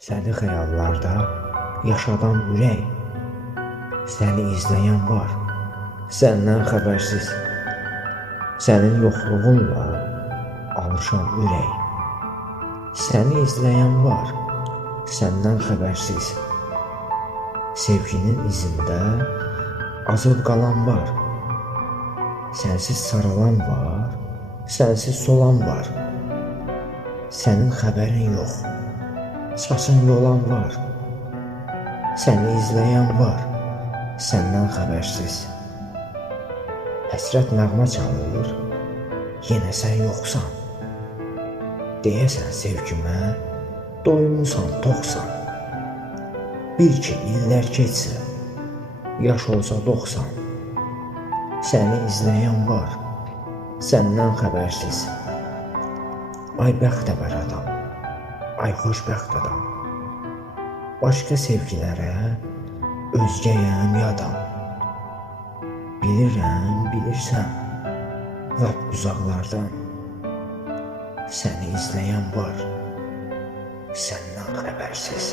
Səni xəyallarda yaşadan ürək, səni izləyən var, səndən xəbərsiz. Sənin yoxluğunla alışan ürək, səni izləyən var, səndən xəbərsiz. Sevginin izində azıb qalan var, sənsiz saralan var, sənsiz solan var. Sənin xəbərin yox, saçın yolan var, səni izləyən var, səndən xəbərsiz. Həsrət nəğmə çalır, yenə sən yoxsan. Deyəsən sevgimə, doymusan, toxsan. Bir ki illər keçsə, yaş olsa 90. Səni izləyən var, səndən xəbərsiz. Ay bəxtəvər adam, ay xoşbəxt adam. Başqa sevgilərə özgəyəm yadam. Bilirəm, bilirsən, lap uzaqlardan. Səni izləyən var, səndən xəbərsiz.